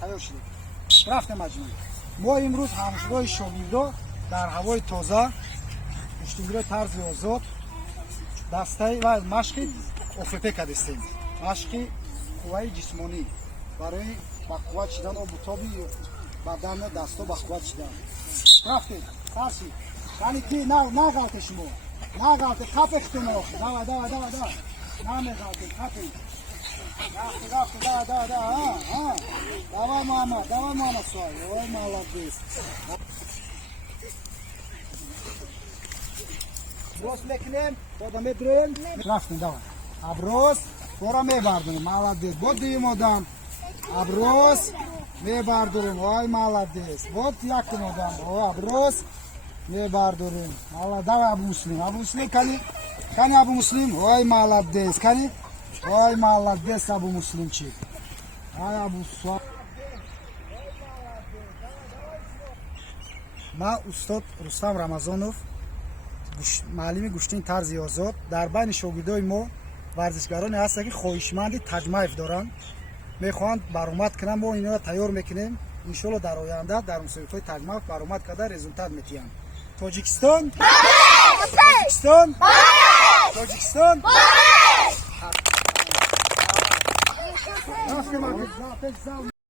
тайёр шудем. Рафтем маҷмӯъ. Мо имрӯз ҳамширои шогирдо дар ҳавои тоза, куштигирои тарзи озод, дастаи ва машқи ОФП кардистем. Машқи қувваи ҷисмонӣ барои ба қувват шидан обутоби бадан дастҳо ба қувват шидан. Рафтем, сарши. Яъне ки нагалте шумо. Нагалте, қапе хитонох. Давай. Намегалте, қапе. Рафте, давай. Давай, Муҳаммад, сой. Ой, молодец. Аброс мекунем, бода медурем. Рафтем, давай. Аброс, пора мебардонем. Молодец. Бод дуюм одам. Аброс мебардорем. Ой, молодец. Вот якум одам. Ой, аброс мебардорем. Молодец. Давай Абу Муслим, кани Абу Муслим. Ой, молодец. Кани. Ой, молодец Абу Муслимчик. Ай, Абу Суа. Ма устод Рустам Рамазонов, маълими гӯштини тарзи озод, дар байни шогирдои мо варзишгароне ҳастанд ки хоҳишманди таҷмаев доранд. Мехоҳанд баромад кунанд, мо инро тайёр мекунем. Иншоалло дар оянда дар мусобиқаҳои таҷмаев баромад карда результат метиҳанд. Тоҷикистон Тоҷикистон